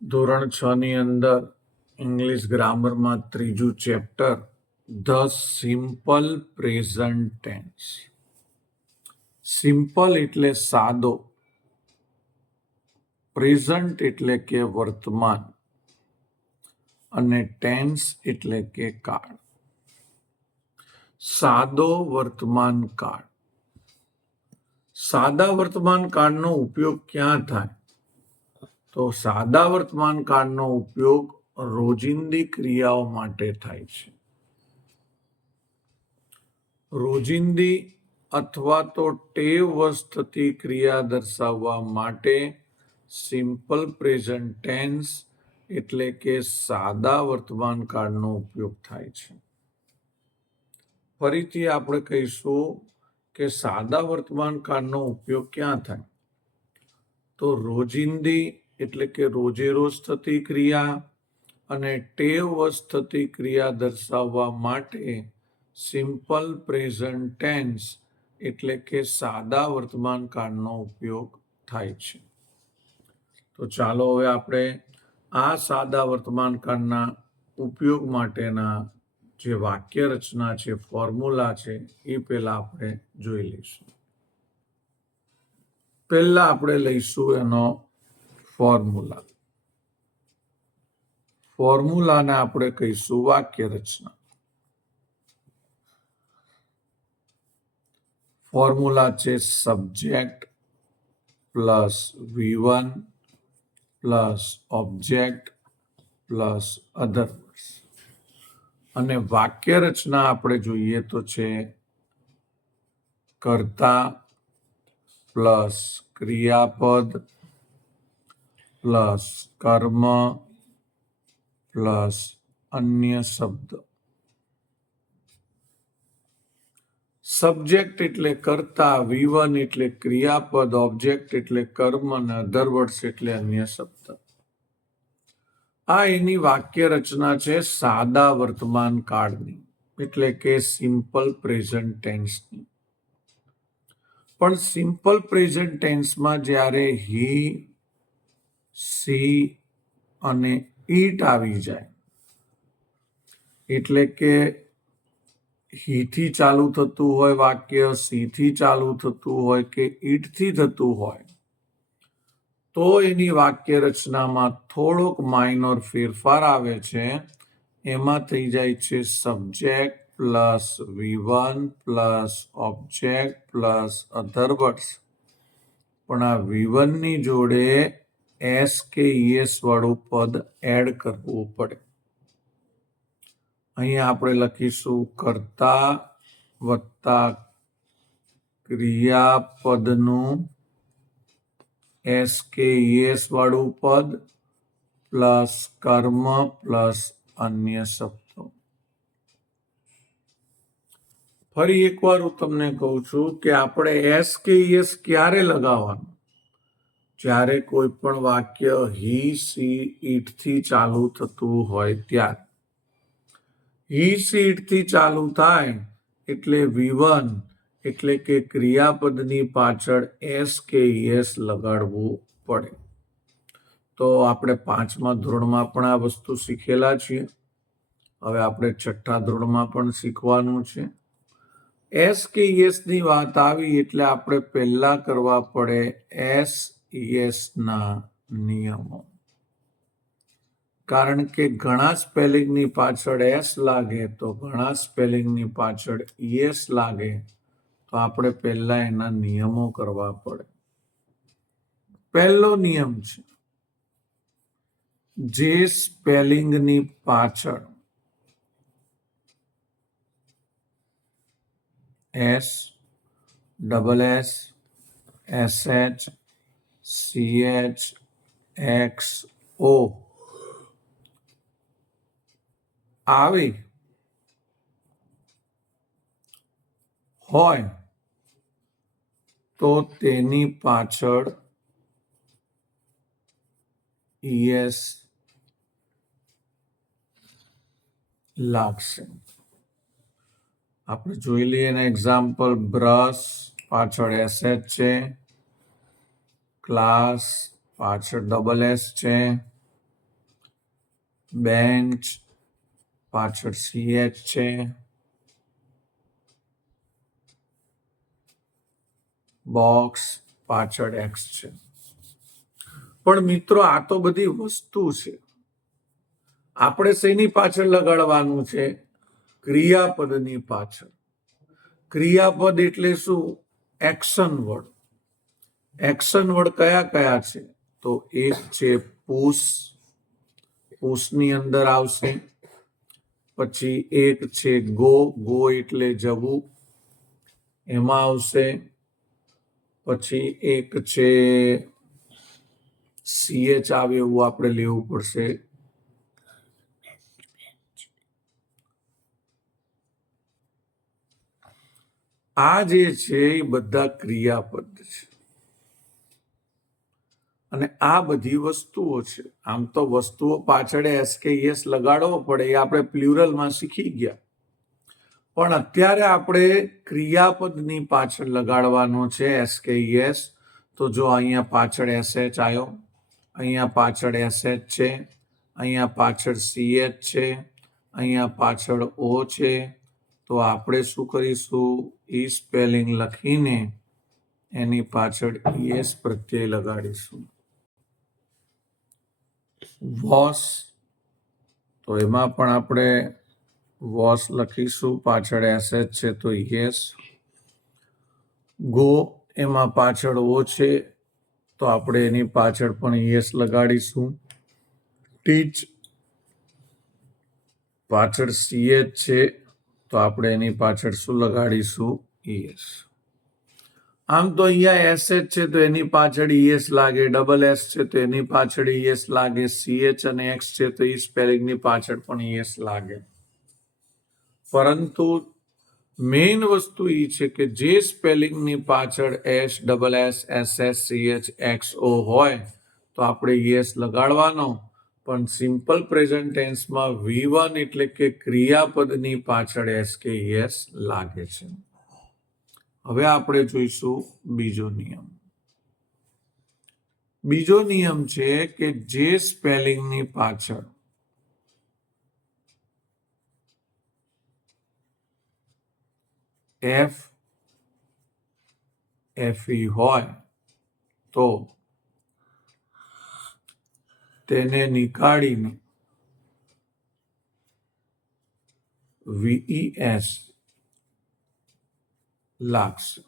ધોરણ 6 ની અંદર ઇંગ્લિશ ગ્રામરમાં ત્રીજું chapter the simple present tense. Simple એટલે સાદો, પ્રેઝન્ટ એટલે કે વર્તમાન અને ટેન્સ એટલે કે કાળ. સાદો વર્તમાન કાળ. સાદા વર્તમાન કાળનો ઉપયોગ ક્યાં થાય? તો સાદા વર્તમાન કાળનો ઉપયોગ રોજિંદી ક્રિયાઓ માટે થાય છે. રોજિંદી અથવા તો ટેવવશ થતી ક્રિયા દર્શાવવા માટે સિમ્પલ પ્રેઝન્ટ ટેન્સ એટલે કે સાદા વર્તમાન કાળનો ઉપયોગ થાય છે. ફરીથી આપણે કહીશું કે સાદા વર્તમાન કાળનો ઉપયોગ ક્યાં થાય? તો રોજિંદી એટલે કે રોજે રોજ થતી ક્રિયા અને ટેવવશ થતી ક્રિયા દર્શાવવા માટે સિમ્પલ પ્રેઝન્ટ ટેન્સ એટલે કે સાદા વર્તમાન કાળનો ઉપયોગ થાય છે. તો ચાલો હવે આપણે આ સાદા વર્તમાન કાળના ઉપયોગ માટેના જે વાક્ય રચના છે, ફોર્મ્યુલા છે, એ પહેલા આપણે જોઈ લઈશું. પહેલા આપણે લઈશું એનો ફોર્મ્યુલા. ફોર્મ્યુલાને આપણે કહીશું વાક્ય રચના. ફોર્મ્યુલા છે subject plus V1 plus object plus અધર વર્ડ્સ. અને વાક્ય રચના આપણે જોઈએ તો છે કર્તા પ્લસ ક્રિયાપદ પ્લસ કર્મ પ્લસ અન્ય શબ્દ. સબ્જેક્ટ એટલે કર્તા, V1 એટલે ક્રિયાપદ, ઓબ્જેક્ટ એટલે કર્મ અને અધર વર્ડ્સ એટલે અન્ય શબ્દ. આ એની વાક્ય રચના છે સાદા વર્તમાન કાળની એટલે કે સિમ્પલ પ્રેઝન્ટ ટેન્સની. પણ સિમ્પલ પ્રેઝન્ટ ટેન્સમાં જ્યારે હી, સી અને ઈટ આવી જાય, એટલે કે હી થી ચાલુ થતું હોય વાક્ય, સી થી ચાલુ થતું હોય કે ઈટ થી થતું હોય, તો એની વાક્ય રચનામાં થોડોક માઇનોર ફેરફાર આવે છે. એમાં થઈ જાય છે subject plus V1 plus object plus અધર વર્ડ્સ. પણ આ V1 ની જોડે એસ કે ઈએસ વાળું પદ એડ કરવું પડે. અહીંયા આપણે લખીશું કર્તા વત્તા ક્રિયાપદનું એસ કે ઈએસ વાળું પદ પ્લસ કર્મ પ્લસ અન્ય શબ્દો. ફરી એકવાર હું તમને કહું છું કે આપણે એસ કે ઈએસ ક્યારે લગાવવાનું? જ્યારે કોઈ પણ વાક્ય હી, સી, ઈટ થી ચાલુ થતું હોય ત્યારે. હી, સી, ઈટ થી ચાલુ થાય એટલે V1 એટલે કે ક્રિયાપદની પાછળ એસ કે ઈએસ લગાડવું પડે. તો આપણે 5મા ધોરણમાં પણ આ વસ્તુ શીખેલા છીએ. હવે આપણે 6ઠ્ઠા ધોરણમાં પણ શીખવાનું છે. એસ કે ઈએસ ની વાત આવી એટલે આપણે પહેલા કરવા પડે એસ ઈએસ ના નિયમો. કારણ કે ઘણા સ્પેલિંગની પાછળ એસ લાગે તો ઘણા સ્પેલિંગની પાછળ ઈએસ લાગે, તો આપણે પહેલા એના નિયમો કરવા પડે. પહેલો નિયમ છે, જે સ્પેલિંગની પાછળ S, double S, SH, CH, XO આવી હોય તો તેની પાછળ ઈએસ લાગશે. આપણે જોઈ લઈએ ને એક્ઝામ્પલ. બ્રશ પાછળ SH છે, ક્લાસ પાછળ ડબલ એસ છે, બેન્ચ પાછળ CH છે, બોક્સ પાછળ X છે. પણ મિત્રો આ તો બધી વસ્તુ છે. આપણે શેની પાછળ લગાડવાનું છે? ક્રિયાપદની પાછળ. ક્રિયાપદ એટલે શું? Action word. એક્શન વર્ડ કયા કયા છે? તો એક છે પુશ, પુશની અંદર આવશે. પછી એક છે ગો, ગો એટલે જવું, એમાં આવશે. પછી એક છે CH આવે એવું આપણે લેવું પડશે. આ જે છે એ બધા ક્રિયાપદ છે અને આ બધી વસ્તુઓ છે. આમ તો વસ્તુઓ પાછળ SKES લગાડવો પડે, એ આપણે પ્લ્યુરલમાં શીખી ગયા. પણ અત્યારે આપણે ક્રિયાપદની પાછળ લગાડવાનો છે SKES. તો જો અહીંયા પાછળ SH આવ્યો, અહીંયા પાછળ SH છે, અહીંયા પાછળ CH છે, અહીંયા પાછળ O છે. તો આપણે શું કરીશું? ઈ સ્પેલિંગ લખીને એની પાછળ ES પ્રત્યય લગાડીશું. વોશ, તો એમાં પણ આપણે વોશ લખીશું, પાછળ SH છે તો ES. ગો, એમાં પાછળ O છે તો આપણે એની પાછળ પણ ES લગાડીશું. ટીચ, પાછળ CH છે તો આપણે એની પાછળ શું લગાડીશું? ES. આમ તો અહીંયા SH છે તો એની પાછળ ES લાગે, ડબલ S છે તો એની પાછળ ES લાગે, CH અને X છે તો ઈ સ્પેલિંગની પાછળ પણ ES લાગે. પરંતુ મેઇન વસ્તુ એ છે કે જે સ્પેલિંગની પાછળ SSSCHXO હોય તો આપણે ES લગાડવાનો. પણ સિમ્પલ પ્રેઝન્ટ ટેન્સમાં V1 એટલે કે ક્રિયાપદની પાછળ SKES લાગે છે. હવે આપણે જોઈશું બીજો નિયમ. બીજો નિયમ છે કે જે સ્પેલિંગની પાછળ FE હોય તો તેને નીકાળીને VES લાગશે.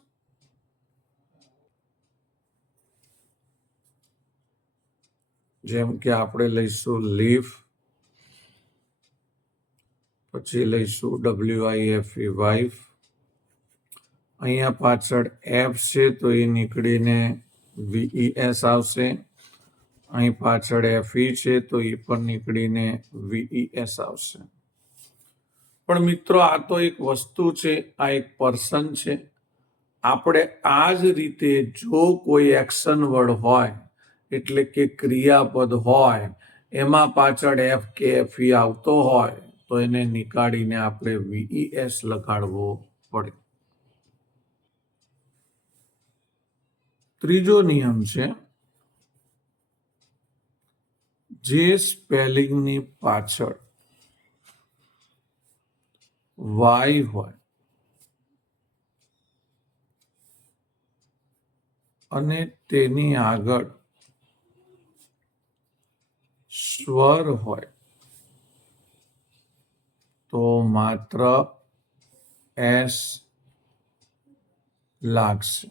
જેમ કે આપણે લઈશું લીફ, પછી લઈશું WIFE વાઇફ. અહીંયા પાછળ F છે તો એ નીકળીને VES આવશે. અહીં પાછળ FE છે તો એ પણ નીકળીને VES આવશે. પણ મિત્રો આ તો એક વસ્તુ છે, આ એક પર્સન છે. આપણે આ જ રીતે જો કોઈ એક્શન વર્ડ હોય એટલે કે ક્રિયાપદ હોય, એમાં પાછળ F કે FE આવતો હોય તો એને નીકાળીને આપણે VES લગાડવો પડે. ત્રીજો નિયમ છે, જે સ્પેલિંગની પાછળ Y હોય અને તેની આગળ સ્વર હોય તો માત્ર S લાગશે.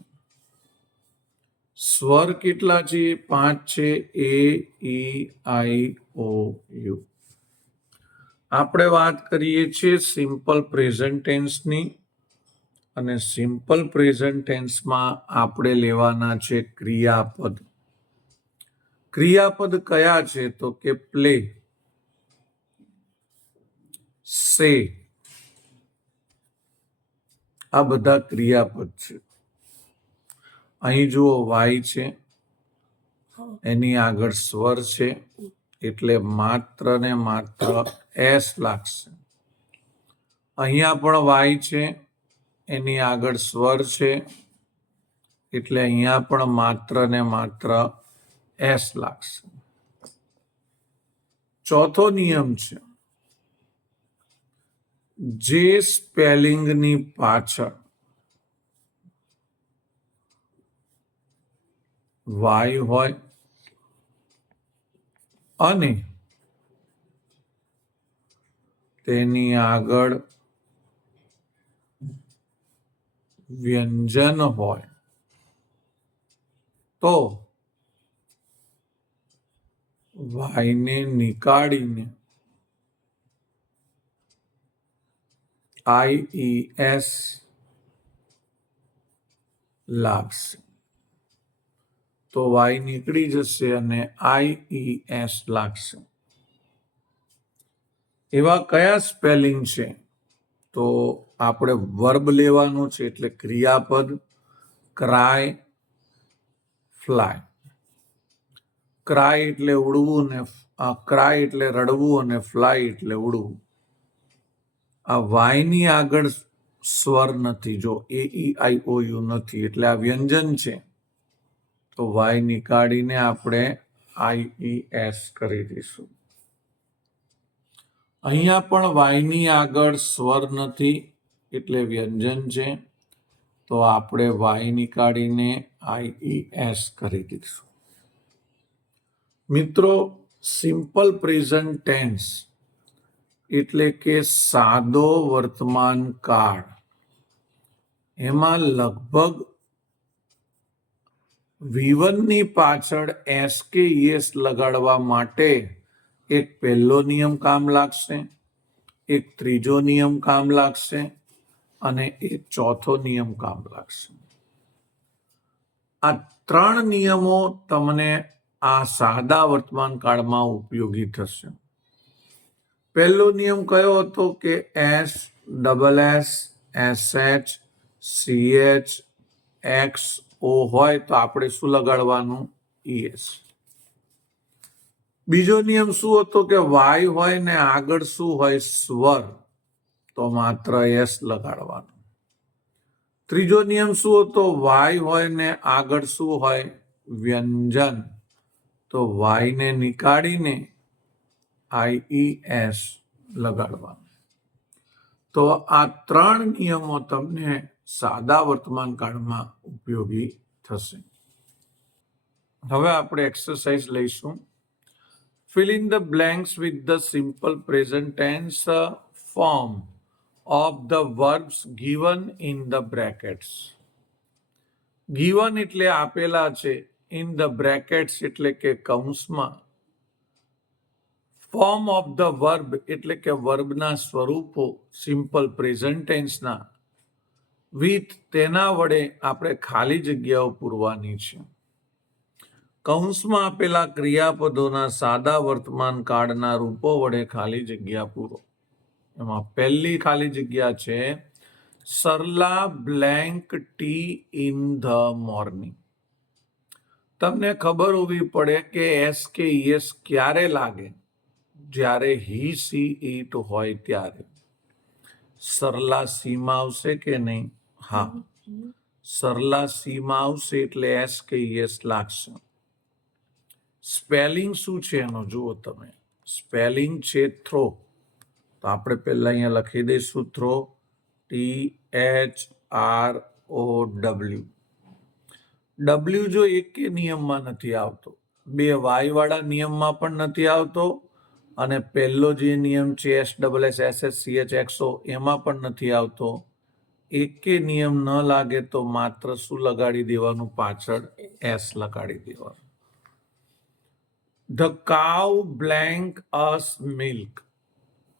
સ્વર કેટલા છે? 5 છે. AEIOU. આપણે વાત કરીએ છીએ સિમ્પલ પ્રેઝન્ટ ટેન્સની, અને સિમ્પલ પ્રેઝન્ટ ટેન્સમાં આપણે લેવાના છે ક્રિયાપદ. ક્રિયાપદ કયા છે? તો કે પ્લે, સે, આ બધા ક્રિયાપદ છે. અહીં જુઓ Y છે, એની આગળ સ્વર છે એટલે માત્ર ને માત્ર S લાગશે. અહીંયા પણ Y છે, એની આગળ સ્વર છે એટલે અહીંયા પણ માત્ર ને માત્ર S લાગશે. ચોથો નિયમ છે, જે સ્પેલિંગની પાછળ વાય હોય અને તેની આગળ વ્યંજન હોય તો વાયને નીકાળીને IES લાગશે. તો વાય નીકળી જશે અને IES લાગશે. એવા કયા સ્પેલિંગ છે? તો આપણે વર્બ લેવાનું છે, એટલે ક્રિયાપદ. Cry, fly. ક્રાય એટલે ઉડવું ને ક્રાય એટલે રડવું અને ફ્લાય એટલે ઉડવું. આ વાયની આગળ સ્વર નથી, જો AEIOU નથી, એટલે આ વ્યંજન છે. તો વાય નીકાળીને આપણે IES કરી દઈશું. અહીંયા પણ વાયની આગળ સ્વર નથી, એટલે વ્યંજન છે. તો આપણે વાય નીકાળીને IES કરી દઈશું. મિત્રો, સિમ્પલ પ્રેઝન્ટ ટેન્સ એટલે કે સાદો વર્તમાન કાળ, એમાં લગભગ V1 ની પાછળ S કે ES લગાડવા માટે એક પહેલો નિયમ કામ લાગશે, એક ત્રીજો નિયમ કામ લાગશે અને એક ચોથો નિયમ કામ લાગશે. આ 3 નિયમો તમને આ સાદા વર્તમાન કાળમાં ઉપયોગી થશે. પહેલો નિયમ કયો હતો કે SSS SH CH XO હોય તો આપણે શું લગાડવાનું? ES. બીજો નિયમ શું હતો કે વાય હોય ને આગળ શું હોય? સ્વર, તો માત્ર S લગાડવાનું. ત્રીજો નિયમ શું હતો? વાય હોય ને આગળ શું હોય? વ્યંજન, તો વાયને નીકાળીને IES લગાડવાનું. તો આ 3 નિયમો તમને સાદા વર્તમાન કાળમાં ઉપયોગી થશે. હવે આપણે એક્સરસાઇઝ લઈશું. Fill in the blanks with the simple present tense form of the verbs given in the brackets. Given એટલે આપેલા છે, in the brackets એટલે કે કૌંસમાં. ફોર્મ ઓફ ધ વર્બ એટલે કે વર્બના સ્વરૂપો સિમ્પલ પ્રેઝન્ટ ટેન્સના, વિથ તેના વડે આપણે ખાલી જગ્યાઓ પૂરવાની છે. કૌંસમાં આપેલા ક્રિયાપદોના સાદા વર્તમાન કાળના રૂપો વડે ખાલી જગ્યા પૂરો. એમાં પહેલી ખાલી જગ્યા છે, Sarla blank T in the morning. તમને ખબર હોવી પડે કે S કે ES ક્યારે લાગે? જ્યારે હી સી ઈટ હોય ત્યારે. સરલા સીમાં આવશે કે નહીં? હા, સરલા સીમાં આવશે એટલે S કે ES લાગશે. સ્પેલિંગ શું છે એનો જુઓ તમે. સ્પેલિંગ છે થ્રો, તો આપણે પહેલા અહીંયા લખી દઈશું થ્રો, THROW. W જો એક નિયમમાં નથી આવતો, 2 વાય વાળા નિયમમાં પણ નથી આવતો, અને પહેલો જે નિયમ છે SSS SH CH XO એમાં પણ નથી આવતો. એકે નિયમ ન લાગે તો માત્ર શું લગાડી દેવાનું? પાછળ S લગાડી દેવાનું. The cow blank us milk.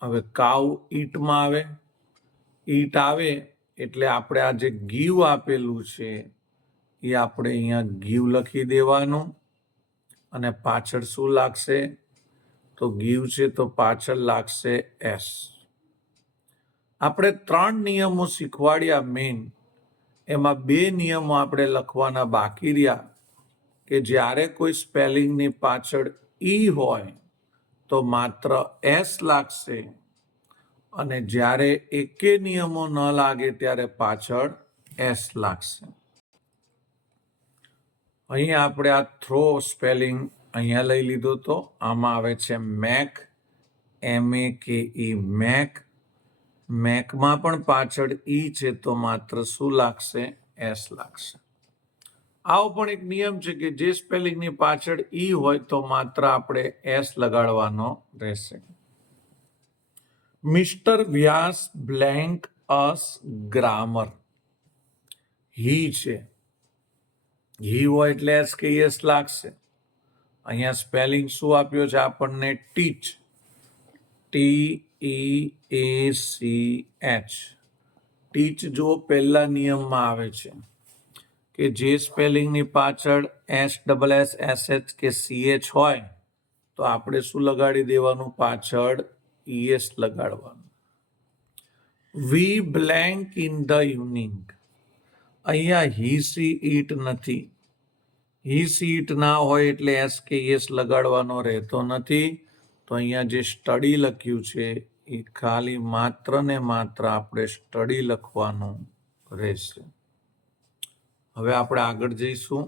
હવે કાઉ ઈટમાં આવે, ઈટ આવે એટલે આપણે આ જે ગીવ આપેલું છે એ આપણે અહીંયા ગીવ લખી દેવાનું, અને પાછળ શું લાગશે? તો ગીવ છે તો પાછળ લાગશે S. આપણે 3 નિયમો શીખવાડ્યા મેઇન, એમાં 2 નિયમો આપણે લખવાના બાકી રહ્યા, કે જ્યારે કોઈ સ્પેલિંગની પાછળ ઈ હોય તો માત્ર S લાગશે, અને જ્યારે એકે નિયમો ન લાગે ત્યારે પાછળ S લાગશે. અહીંયા આપણે આ થ્રો સ્પેલિંગ અહીંયા લઈ લીધો, તો આમાં આવે છે મેક, MEKE મેક. મેકમાં પણ પાછળ ઈ છે તો માત્ર શું લાગશે? એસ લાગશે. આવો પણ એક નિયમ છે કે જે સ્પેલિંગની પાછળ ઈ હોય તો માત્ર આપણે એસ લગાડવાનો રહેશે. મિસ્ટર વ્યાસ બ્લેન્ક અસ ગ્રામર. હી છે, હી હોય એટલે એસ કે એસ લાગશે. અહીંયા સ્પેલિંગ શું આપ્યો છે આપણને? ટીચ. TEACH. ટીચ જો પહેલા નિયમમાં આવે છે કે જે સ્પેલિંગની પાછળ SSS કે CH હોય તો આપણે શું લગાડી દેવાનું? પાછળ ES લગાડવાનું. We blank in the evening. અહીંયા હી સી ઈટ નથી. હી સી ઈટ ના હોય એટલે એસ કે એસ લગાડવાનો રહેતો નથી. તો અહીંયા જે સ્ટડી લખ્યું છે એ ખાલી માત્ર ને માત્ર આપણે સ્ટડી લખવાનું રહેશે. હવે આપણે આગળ જઈશું.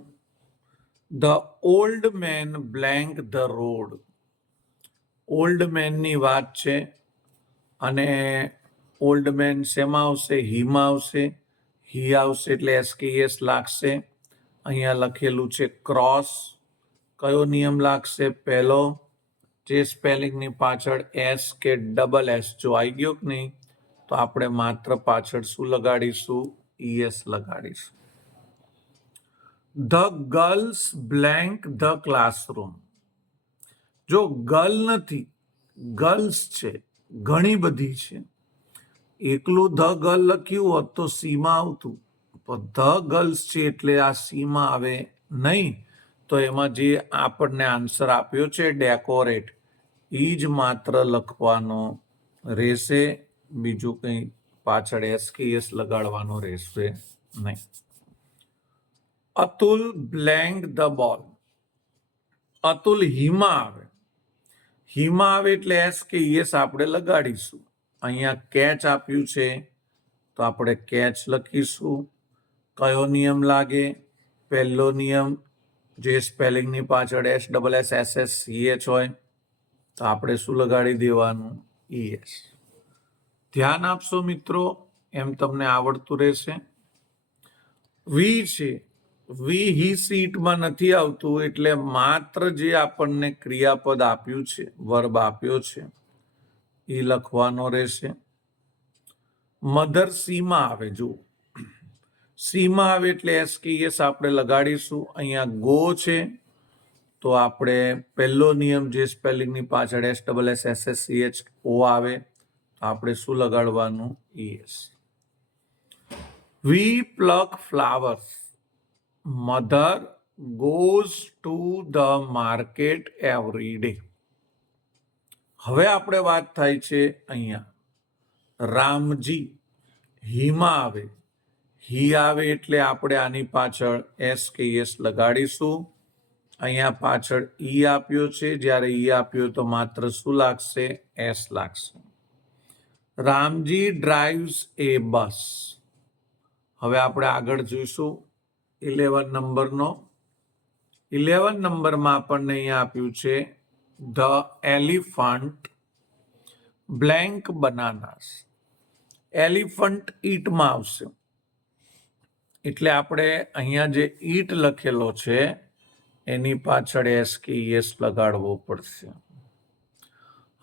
The old man blank the road. Old મેનની વાત છે અને ઓલ્ડ મેન શેમાં આવશે? હીમાં આવશે. હી આવશે એટલે એસ કે એસ લાગશે. અહીંયા લખેલું છે ક્રોસ. કયો નિયમ લાગશે? પહેલો. જે સ્પેલિંગની પાછળ એસ કે ડબલ એસ જો આવી ગયો કે નહીં તો આપણે માત્ર પાછળ શું લગાડીશું? ES લગાડીશું. The girls blank the classroom. જો ગર્લ નથી, ગર્લ્સ છે, ઘણી બધી છે. એકલું ધ ગર્લ લખ્યું હોત તો સીમાં આવતું, પણ ધ ગર્લ્સ છે એટલે આ સીમાં આવે નહીં. તો એમાં જે આપણને આન્સર આપ્યો છે ડેકોરેટ, એ જ માત્ર લખવાનો રહેશે. બીજું કંઈ પાછળ એસ કે એસ લગાડવાનો રહેશે નહીં. Atul blank the ball. Atul હીમાં આવે. હીમાં આવે એટલે એસ કે એસ આપણે લગાડીશું. અહીંયા કેચ આપ્યું છે તો આપણે કેચ લખીશું. કયો નિયમ લાગે? પહેલો નિયમ. જે સ્પેલિંગની પાછળ SSS હોય તો આપણે શું લગાડી દેવાનું? ES. ધ્યાન આપશો મિત્રો, એમ તમને આવડતું રહેશે. વી છે, વી હી સીટમાં નથી આવતું એટલે માત્ર જે આપણને ક્રિયાપદ આપ્યું છે, વર્બ આપ્યો છે એ લખવાનો રહેશે. મધર સીમાં આવે. જો સીમાં આવે એટલે એસ કે એસ આપણે લગાડીશું. અહીંયા ગો છે તો આપણે પહેલો નિયમ જે સ્પેલિંગની પાછળ SSSCHO આવે તો આપણે શું લગાડવાનું? ES. We pluck flowers. Mother goes to the market every day. હવે આપણે વાત થાય છે અહીંયા રામજી. હીમાં આવે. હી આવે એટલે આપણે આની પાછળ એસ કે એસ લગાડીશું. અહીંયા પાછળ ઈ આપ્યો છે, જ્યારે ઈ આપ્યો તો માત્ર શું લાગશે? એસ લાગશે. રામજી ડ્રાઈવ્સ એ બસ. હવે આપણે આગળ જોઈશું 11 નંબરનો. 11 નંબરમાં આપણને અહીંયા આપ્યું છે the elephant blank bananas. Elephant ઈટમાં આવશે એટલે આપણે અહીંયા જે ઈટ લખેલો છે એની પાછળ એસ કે એસ લગાડવો પડશે.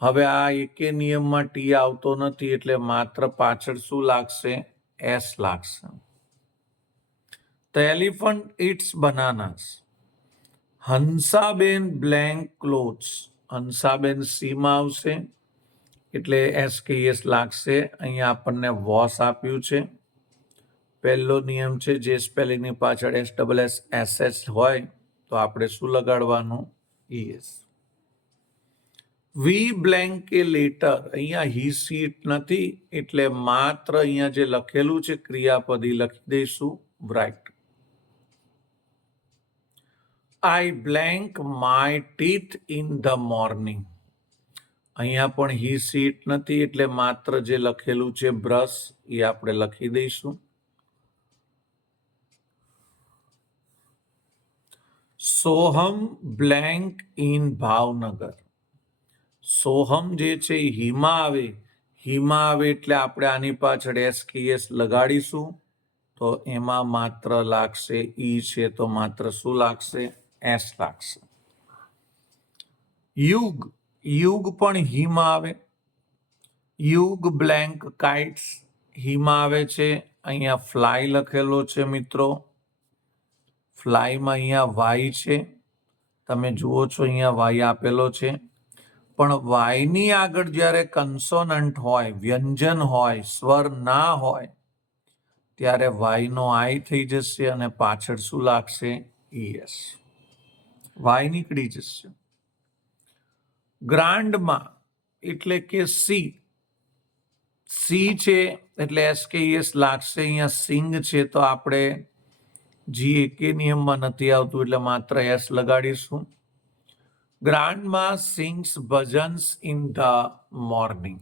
હવે આ એકે નિયમમાં ટી આવતો નથી એટલે માત્ર પાછળ શું લાગશે? એસ લાગશે. The elephant eats bananas. Hansaben blank clothes. Hansaben સીમાં આવશે એટલે એસ કે એસ લાગશે. અહીંયા આપણને વોશ આપ્યું છે. પહેલો નિયમ છે જે સ્પેલિંગની પાછળ SSS હોય તો આપણે શું લગાડવાનું? ES. વી બ્લેન્ક એ લેટર. અહીંયા હી સીટ નથી એટલે માત્ર અહીંયા જે લખેલું છે ક્રિયાપદ લખી દઈશું right. I blank my teeth in the morning. અહીંયા પણ હી સીટ નથી એટલે માત્ર જે લખેલું છે બ્રશ એ આપણે લખી દઈશું. Soham blank in Bhavnagar. સોહમ જે છે એ હિમાં આવે, હિમાં આવે એટલે આપણે આની પાછળ એસ કે એસ લગાડીશું તો એમાં માત્ર લાગશે ઈ છે તો માત્ર શું લાગશે? એસ લાગશે. યુગ, યુગ પણ હિમાં આવે. યુગ બ્લેન્ક કાઇટ્સ હિમાં આવે છે. અહીંયા ફ્લાય લખેલો છે મિત્રો. ફ્લાયમાં અહીંયા વાય છે, તમે જુઓ છો અહીંયા વાય આપેલો છે. પણ વાયની આગળ જ્યારે કન્સોનન્ટ હોય, વ્યંજન હોય, સ્વર ના હોય, ત્યારે વાયનો આઈ થઈ જશે અને પાછળ શું લાગશે? ઈએસ. વાય નીકળી જશે. ગ્રાન્ડમાં એટલે કે સી, સી છે એટલે એસ કે એસ લાગશે. અહીંયા સિંગ છે તો આપણે જી એકે નિયમમાં નથી આવતું એટલે માત્ર એસ લગાડીશું. Grandma sings bhajans in the morning.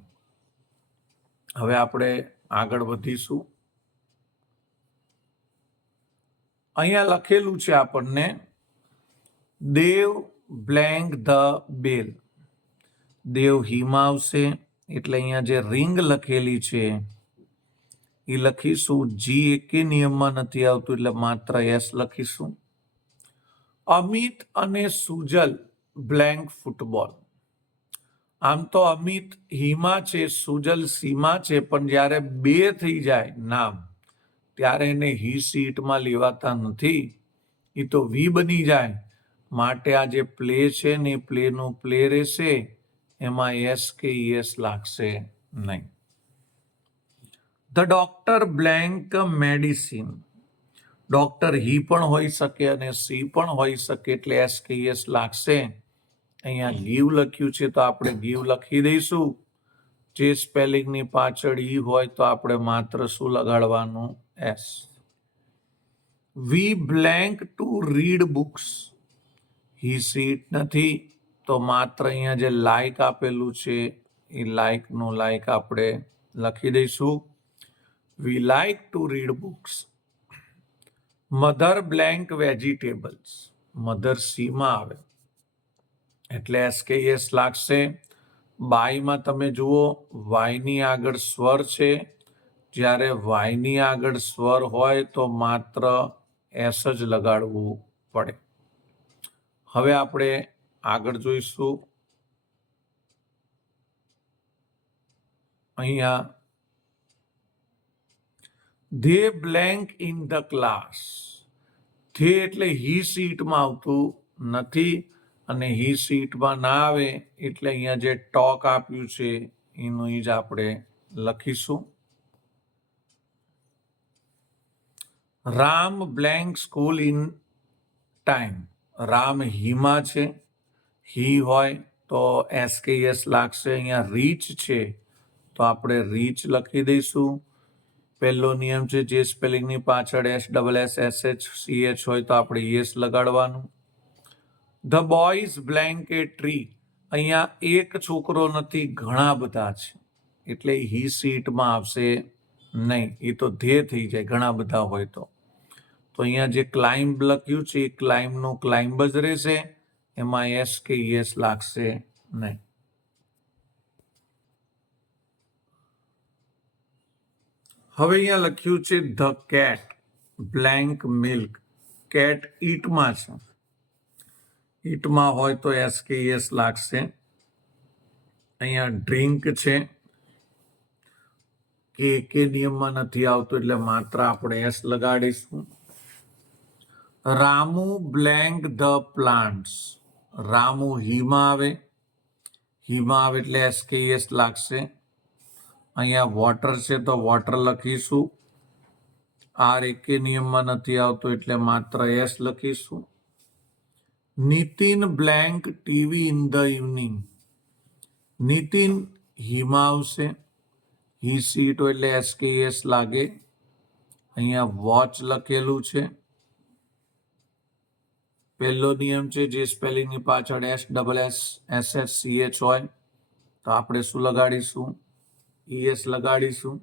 હવે આપણે આગળ વધીશું. અહીંયા લખેલું છે આપણને દેવ બ્લેન્ક ધ બેલ. દેવ હિમાં આવશે એટલે અહીંયા જે રિંગ લખેલી છે એ લખીશું. જી એકે નિયમમાં નથી આવતું એટલે માત્ર એસ લખીશું. અમિત અને સુજલ બ્લેન્ક ફૂટબોલ. આમ તો અમિત હિમાં છે, સુજલ સીમા છે, પણ જ્યારે બે થઈ જાય નામ ત્યારે એને હી સીટમાં લેવાતા નથી, એ તો વી બની જાય. માટે આ જે પ્લે છે ને પ્લેનું પ્લે રહેશે, એમાં એસ કે એસ લાગશે નહીં. The doctor blank medicine. Doctor he પણ હોઈ શકે અને સી પણ હોઈ શકે એટલે એસ કે એસ લાગશે. અહીંયા ગીવ લખ્યું છે તો આપણે ગીવ લખી દઈશું. જે સ્પેલિંગની પાછળ ઈ હોય તો આપણે માત્ર શું લગાડવાનું? એસ. વી બ્લેન્ક ટુ રીડ બુક્સ. હી સીટ નથી તો માત્ર અહીંયા જે લાઈક આપેલું છે એ લાઈકનું લાઈક આપણે લખી દઈશું. We like to read books. Mother blank vegetables. Mother સીમાં આવે એટલે એસ કે એસ લાગશે. બાયમાં તમે જુઓ વાયની આગળ સ્વર છે. જ્યારે વાયની આગળ સ્વર હોય તો માત્ર એસ જ લગાડવું પડે. હવે આપણે આગળ જોઈશું. અહીંયા they blank in the class. They એટલે હી સીટમાં આવતું નથી અને હી સીટમાં ના આવે એટલે અહીંયા જે ટોક આપ્યું છે એનું જ આપણે લખીશું. Ram blank school in time. Ram હીમાં છે, હી હોય તો એસ કે એસ લાગશે. અહીંયા રીચ છે તો આપણે રીચ લખી દઈશું. પહેલો નિયમ છે જે સ્પેલિંગની પાછળ S double S S H C H હોય તો આપણે યસ લગાડવાનું. The boys blank a tree. અહીંયા એક છોકરો નથી, ઘણા બધા છે એટલે હી સીટમાં આવશે નહીં, એ તો ધે થઈ જાય ઘણા બધા હોય તો. તો અહીંયા જે ક્લાઇમ્બ લખ્યું છે એ ક્લાઇમ્બનું ક્લાઇમ્બ જ રહેશે, એમાં એસ કે યસ લાગશે નહીં. હવે અહીંયા લખ્યું છે the cat blank milk. Cat ઈટમાં છે, ઈટમાં હોય તો એસ કે એસ લાગશે. અહીંયા ડ્રિંક છે, કે નિયમમાં નથી આવતું એટલે માત્ર આપણે એસ લગાડીશું. Ramu blank the plants. Ramu હીમાં આવે, હીમાં આવે એટલે એસ કે એસ લાગશે. અહીંયા વોટર છે તો વોટર લખીશું. આર એકે નિયમમાં નથી આવતો એટલે માત્ર એસ લખીશું. Nitin blank TV in the evening. Nitin હીમાં આવશે, હી સીટ એટલે એસ કે એસ લાગે. અહીંયા વોચ લખેલું છે. પહેલો નિયમ છે જે સ્પેલિંગની પાછળ S double S S H C H હોય તો આપણે શું લગાડીશું? ઈએસ લગાડીશું.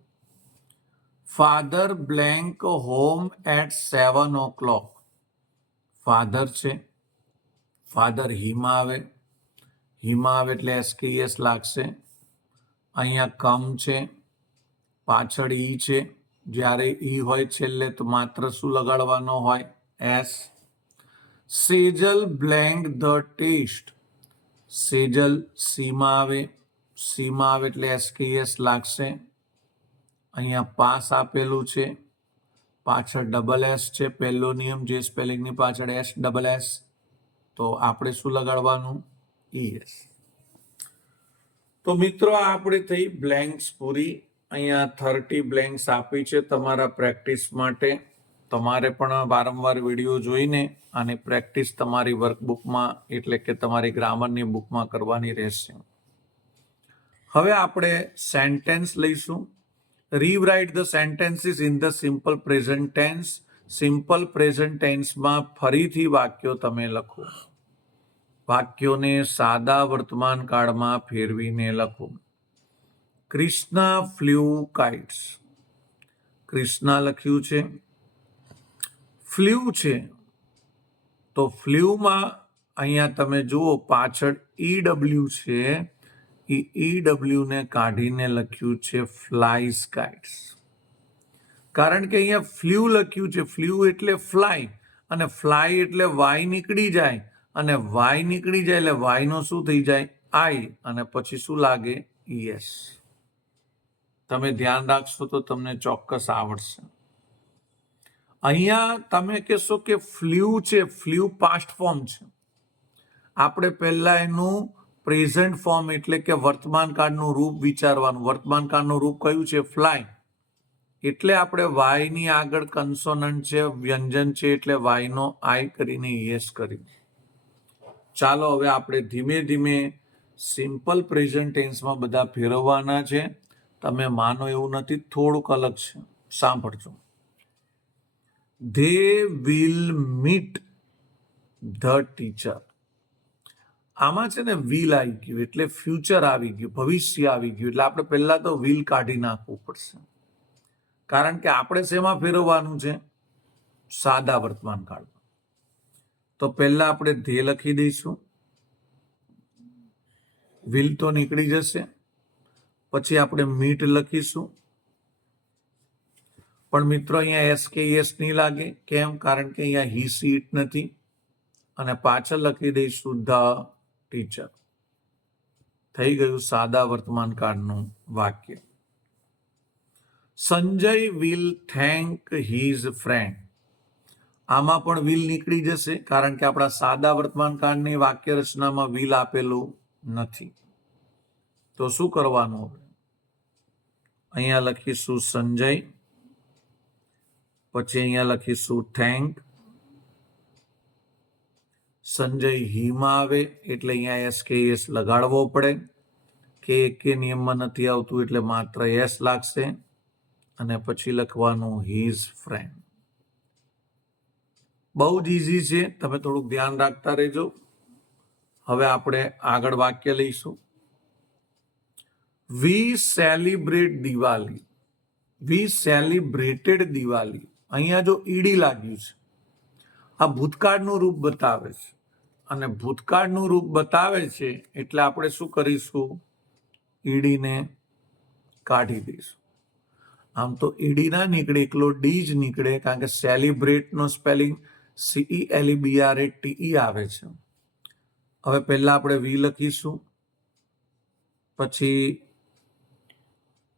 Father blank home at 7 o'clock. Father છે, ફાધર હીમાં આવે, હીમાં આવે એટલે એસકેએસ લાગશે. અહીંયા કમ છે, પાછળ ઈ છે. જ્યારે ઈ હોય છેલ્લે તો માત્ર શું લગાડવાનો હોય? S. Sejal blank the test. Sejal સીમાં આવે, સીમાં આવે એટલે એસકેએસ લાગશે. અહીંયા પાસ આપેલું છે, પાછળ ડબલ એસ છે. પહેલો નિયમ જે સ્પેલિંગની પાછળ એસ ડબલ એસ, તો આપણે શું લગાડવાનું? ઈએસ. તો મિત્રો આ આપણે થઈ બ્લેન્ક્સ પૂરી. અહીંયા 30 બ્લેન્ક્સ આપી છે તમારા પ્રેક્ટિસ માટે. તમારે પણ વારંવાર વિડીયો જોઈને અને પ્રેક્ટિસ તમારી વર્કબુકમાં એટલે કે તમારી ગ્રામરની બુકમાં કરવાની રહેશે. હવે આપણે સેન્ટેન્સ લઈશું. Rewrite the sentences in the simple present tense. Simple present ટેન્સમાં ફરીથી વાક્યો તમે લખો. વાક્યોને સાદા વર્તમાન કાળમાં ફેરવીને લખો. Krishna flew kites. કૃષ્ણા લખ્યું છે, ફ્લ્યુ છે, તો ફ્લ્યુમાં અહીંયા તમે જુઓ પાછળ ઈડબ્લ્યુ છે, એ ઈડબ્લ્યુને કાઢીને લખ્યું છે ફ્લાઇઝ કાઇટ્સ. કારણ કે અહીંયા ફ્લ્યુ લખ્યું છે, ફ્લ્યુ એટલે ફ્લાય, અને ફ્લાય એટલે વાય નીકળી જાય, અને વાય નીકળી જાય એટલે વાયનો શું થઈ જાય? આઈ, અને પછી શું લાગે? ઈએસ. તમે ધ્યાન રાખશો તો તમને ચોક્કસ આવડશે. અહીંયા તમે કહેશો કે ફ્લ્યુ છે, ફ્લ્યુ પાસ્ટ ફોર્મ છે. આપણે પહેલા એનું પ્રેઝન્ટ ફોર્મ એટલે કે વર્તમાન કાળનું રૂપ વિચારવાનું. વર્તમાન કાળનું રૂપ કયું છે? ફ્લાય. એટલે આપણે વાયની આગળ કન્સોનન્ટ છે, વ્યંજન છે, એટલે વાયનો આઈ કરીને યસ કર્યું. ચાલો હવે આપણે ધીમે ધીમે સિમ્પલ પ્રેઝન્ટ ટેન્સમાં બધા ફેરવવાના છે. તમે માનો એવું નથી, થોડુંક અલગ છે. સાંભળજો. They will meet the teacher. આમાં છે ને will આવી ગયું એટલે ફ્યુચર આવી ગયું, ભવિષ્ય આવી ગયું. એટલે આપણે પહેલા તો will કાઢી નાખવું પડશે. કારણ કે આપણે શેમાં ફેરવવાનું છે? સાદા વર્તમાન કાળમાં. તો પહેલા આપણે ધે લખી દઈશું. will તો નીકળી જશે. પછી આપણે મીટ લખીશું. પણ મિત્રો અહીંયા એસ કે એસ નહીં લાગે. કેમ? કારણ કે અહીંયા હી સીટ નથી. અને પાછળ લખી દઈશું ધ ટીચર. થઈ ગયું સાદા વર્તમાન કાળનું વાક્ય. Sanjay will thank his friend. આમાં પણ વિલ નીકળી જશે, કારણ કે આપણા સાદા વર્તમાન કાળની વાક્ય રચનામાં વિલ આપેલું નથી. તો શું કરવાનું? હવે અહીંયા લખીશું સંજય, પછી અહીંયા લખીશું થેન્ક. સંજય હીમાં આવે એટલે અહીંયા એસ કે એસ લગાડવો પડે. કે નિયમમાં નથી આવતું એટલે માત્ર એસ લાગશે. અને પછી લખવાનું હીઝ ફ્રેન્ડ. બહુ જ ઇઝી છે, તમે થોડુંક ધ્યાન રાખતા રહેજો. હવે આપણે આગળ વાક્ય લઈશું. We celebrate Diwali. We celebrated Diwali. અહીંયા જો ઈડી લાગ્યું છે, આ ભૂતકાળનું રૂપ બતાવે છે. અને ભૂતકાળનું રૂપ બતાવે છે એટલે આપણે શું કરીશું? ઈડીને કાઢી દઈશું. આમ તો ઈડી ના નીકળે, એકલો ડી જ નીકળે, કારણ કે સેલિબ્રેટનો સ્પેલિંગ CELEBRATE આવે છે. હવે પહેલા આપણે વી લખીશું, પછી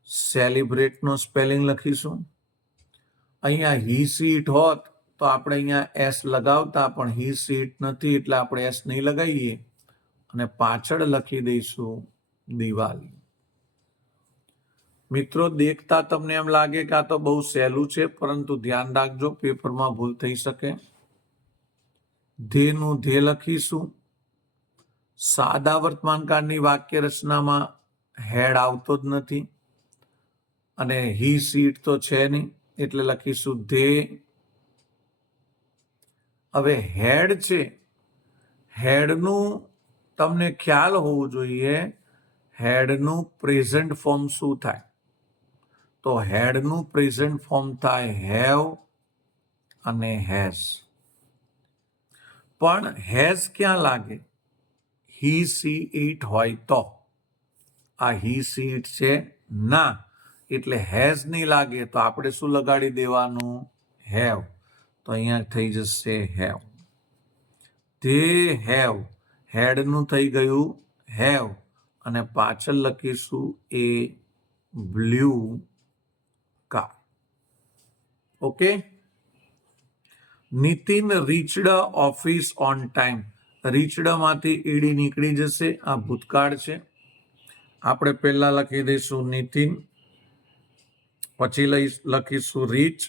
સેલિબ્રેટનો સ્પેલિંગ લખીશું. અહીંયા હી સીટ હોત તો આપણે અહીંયા એસ લગાવતા, પણ હી સીટ નથી એટલે આપણે એસ નહીં લગાવીએ અને પાછળ લખી દઈશું દિવાળી. મિત્રો દેખતા તમને એમ લાગે કે આ તો બહુ સહેલું છે, પરંતુ ધ્યાન રાખજો, પેપરમાં ભૂલ થઈ શકે. ધેનું ધે લખીશું. સાદા વર્તમાન કાળની વાક્ય રચનામાં હેડ આવતો જ નથી, અને હી સીટ તો છે નહીં એટલે લખીશું ધે. હવે હેડ છે, હેડનું તમને ખ્યાલ હોવું જોઈએ. હેડનું પ્રેઝન્ટ ફોર્મ શું થાય? તો હેડનું પ્રેઝન્ટ ફોર્મ થાય હેવ અને હેઝ. પણ હેઝ ક્યાં લાગે? હી સી ઇટ હોય તો. આ હી સી ઇટ છે ના, એટલે હેઝ નહીં લાગે તો આપણે શું લગાડી દેવાનું? હેવ. તો અહીંયા થઈ જશે હેવ. ધે હેવ, હેડનું થઈ ગયું હેવ, અને પાછળ લખીશું a blue car. Okay. Nitin reached office on time. Reached માંથી ઈડી નીકળી જશે, આ ભૂતકાળ છે. આપણે પહેલા લખી દઈશું નીતિન, પછી લખીશું રીચ.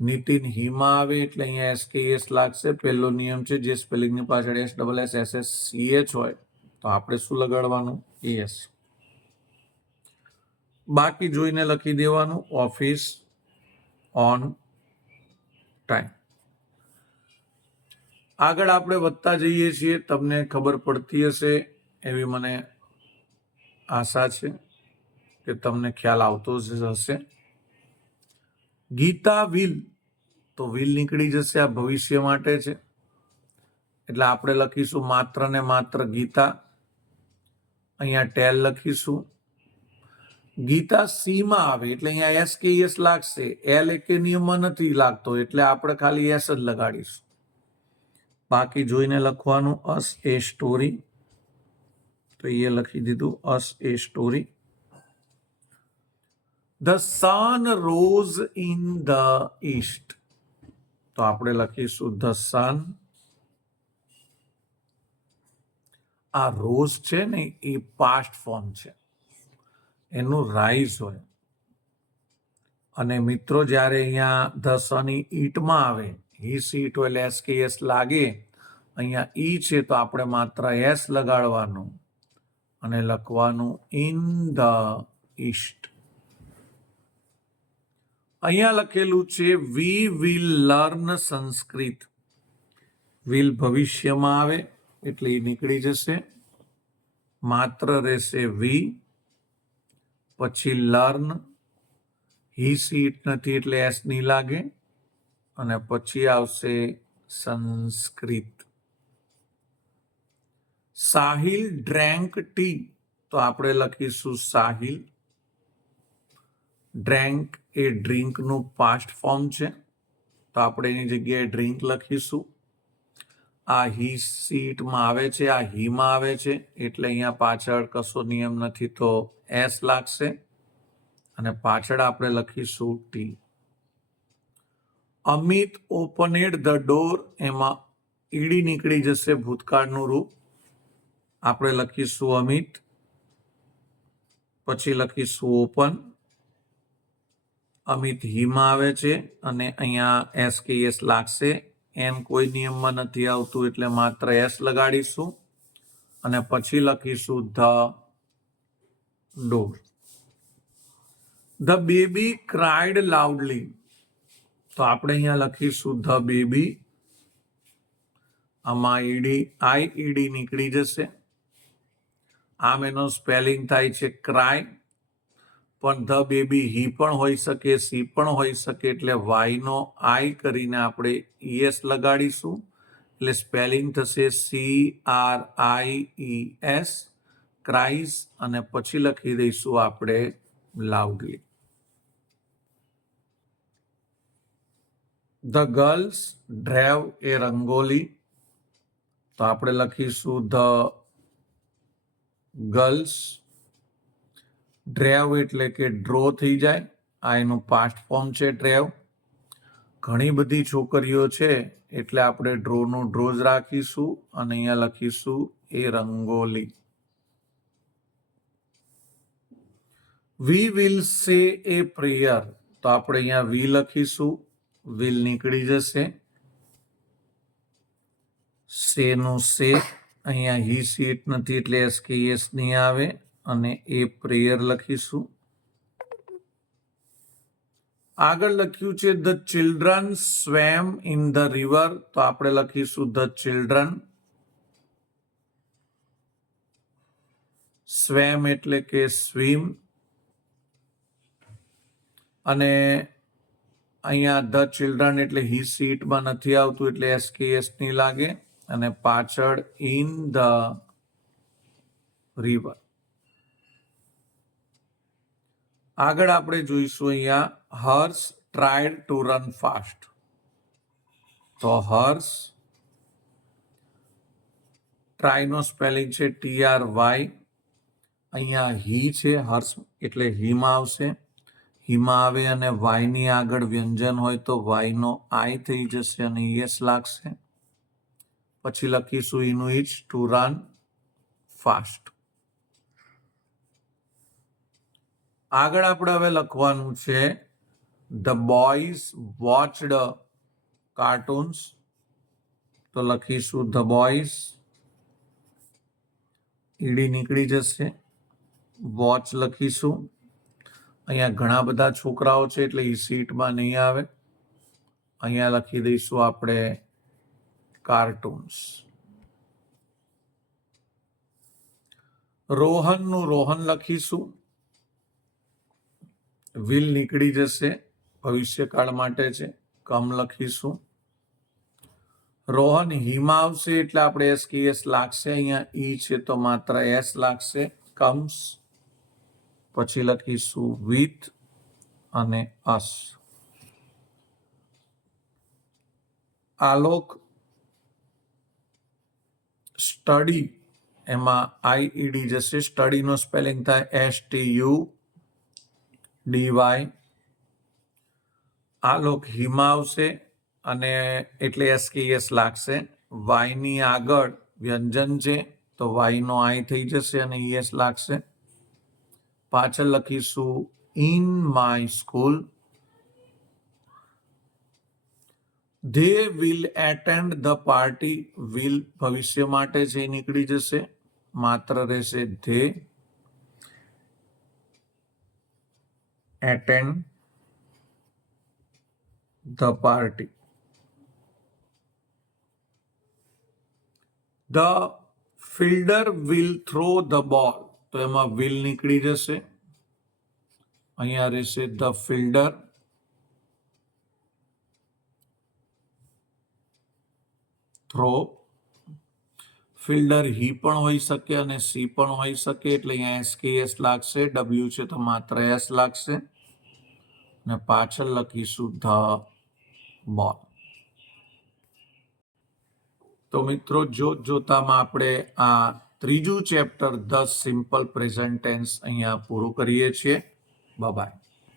નીતિન હીમાં આવે એટલે અહીંયા SKS લાગશે. પહેલો નિયમ છે, જે સ્પેલિંગની પાછળ SSSSCH હોય તો આપણે શું લગાડવાનું? ES. બાકી જોઈને લખી દેવાનું ઓફિસ ઓન ટાઈમ. આગળ આપણે વધતા જઈએ છીએ. તમને ખબર પડતી હશે એવી મને આશા છે કે તમને ખ્યાલ આવતો જ હશે. ગીતા વિલ, તો વિલ નીકળી જશે, આ ભવિષ્ય માટે છે એટલે આપણે લખીશું માત્ર ને માત્ર ગીતા. અહીંયા ટેલ લખીશું. ગીતા સી માં આવે એટલે અહીંયા SKS લાગશે. એલ એકે નિયમમાં નથી લાગતો એટલે આપણે ખાલી એસ જ લગાડીશું. બાકી જોઈને લખવાનું અસ એ સ્ટોરી, તો એ લખી દીધું us a story. The sun rose in the east, તો આપણે લખીશું ધ સન. આ રોઝ છે ને એ પાસ્ટ ફોર્મ છે, એનું રાઈઝ હોય. અને મિત્રો જ્યારે અહીંયા ધ સન ઈટમાં આવે, હી સીટ એટલે SKS લાગે, અહીંયા ઈ છે તો આપણે માત્ર એસ લગાડવાનું અને લખવાનું ઇન ધ ઈસ્ટ. અહીંયા લખેલું છે we will learn Sanskrit. Will ભવિષ્યમાં આવે એટલે એ નીકળી જશે, માત્ર રહેશે વી, પછી લર્ન. હી સીટ નથી એટલે એસ નહીં લાગે, અને પછી આવશે સંસ્કૃત. સાહિલ ડ્રેન્ક ટી, તો આપણે લખીશું સાહિલ. ડ્રેન્ક એ ડ્રિંકનું પાસ્ટ ફોર્મ છે તો આપણે એની જગ્યાએ ડ્રિંક લખીશું. આ હી સીટમાં આવે છે, આ હીમાં આવે છે એટલે અહીંયા પાછળ કશો નિયમ નથી તો એસ લાગશે, અને પાછળ આપણે લખીશું ટી. અમિત ઓપનેડ ધ ડોર, એમાં ઈડી નીકળી જશે, ભૂતકાળનું રૂપ. આપણે લખીશું અમિત, પછી લખીશું ઓપન. અમિત હીમાં આવે છે અને અહીંયા SKS લાગશે. એમ કોઈ નિયમમાં નથી આવતું એટલે માત્ર એસ લગાડીશું, અને પછી લખીશું the door. The baby cried loudly, તો આપણે અહીંયા લખીશું ધ બેબી. આમાં ઈડી નીકળી જશે. આમ એનો સ્પેલિંગ થાય છે ક્રાય, પણ ધ બેબી હી પણ હોઈ શકે, સી પણ હોઈ શકે, એટલે વાયનો આઈ કરીને આપણે ES લગાડીશું એટલે સ્પેલિંગ થશે CRIES, ક્રાઇઝ, અને પછી લખી દઈશું આપણે લાઉડલી. ધ ગર્લ્સ ડ્રેવ એ રંગોલી, તો આપણે લખીશું ધ ગર્લ્સ. ડ્રેવ એટલે કે ડ્રો થઈ જાય, આ એનું પાસ્ટ ફોર્મ છે ડ્રેવ. ઘણી બધી છોકરીઓ છે એટલે આપણે ડ્રોનું ડ્રો જ રાખીશું અને અહીંયા લખીશું એ રંગોલી. વી વિલ સે એ પ્રેયર, તો આપણે અહીંયા વી લખીશું, વિલ નીકળી જશે. સે નું સે, અહીંયા હી સીટ નથી એટલે SKS નહીં આવે, અને એ પ્રેયર લખીશું. આગળ લખ્યું છે the children swam in the river, તો આપણે લખીશું ધ ચિલ્ડ્રન. સ્વેમ એટલે કે સ્વિમ, અને અહીંયા ધ ચિલ્ડ્રન એટલે હી સીટમાં નથી આવતું એટલે SKS નહીં લાગે, અને પાછળ ઇન ધ રિવર. આગળ આપણે જોઈશું અહીંયા હર્ષ ટ્રાયડ ટુ રન ફાસ્ટ. તો હર્ષ, ટ્રાયનો સ્પેલિંગ છે TRY. અહીંયા હી છે, હર્ષ એટલે હીમાં આવશે. હીમાં આવે અને વાયની આગળ વ્યંજન હોય તો વાયનો આઈ થઈ જશે અને યસ લાગશે. પછી લખીશું ઇનું ઇચ ટુ રન ફાસ્ટ. આગળ આપણે હવે લખવાનું છે ધ બોયઝ વોચડ કાર્ટૂન્સ. તો લખીશું ધ બોયઝ, ઈડી નીકળી જશે, વોચ લખીશું. અહીંયા ઘણા બધા છોકરાઓ છે એટલે એ સીટમાં નહીં આવે. અહીંયા લખી દઈશું આપણે કાર્ટૂન્સ. રોહનનું રોહન લખીશું, વિલ નીકળી જશે, ભવિષ્યકાળ માટે છે, કમ લખીશું. રોહન હિમાં આવશે એટલે આપણે એસ લાગશે. અહીંયા ઈ છે તો માત્ર એસ લાગશે, કમ્સ. પછી લખીશું વિથ અને અસ. આલોક સ્ટડી, એમાં આઈઈડી જશે, સ્ટડીનો સ્પેલિંગ થાય STUDY. આલોક હિમાં આવશે અને એટલે એસ લાગશે. વાયની આગળ વ્યંજન છે તો વાયનો આઈ થઈ જશે અને યસ લાગશે. પાછળ લખીશું in my school. They will attend the party. Will ભવિષ્ય માટે છે, નીકળી જશે, માત્ર રહેશે they. Attend the party. The fielder will throw the ball. તો એમાં વિલ નીકળી જશે, અહીંયા રહેશે ધ ફિલ્ડર. થ્રો. ફિલ્ડર હી પણ હોઈ શકે અને સી પણ હોઈ શકે એટલે અહીંયા એસ લાગશે. ડબલ્યુ છે તો માત્ર એસ લાગશે અને પાછળ લખીશું ધ બોલ. તો મિત્રો જોતામાં આપણે આ ત્રીજું ચેપ્ટર 10 સિમ્પલ પ્રેઝન્ટ ટેન્સ અહીંયા પૂરું કરીએ છીએ. બાય.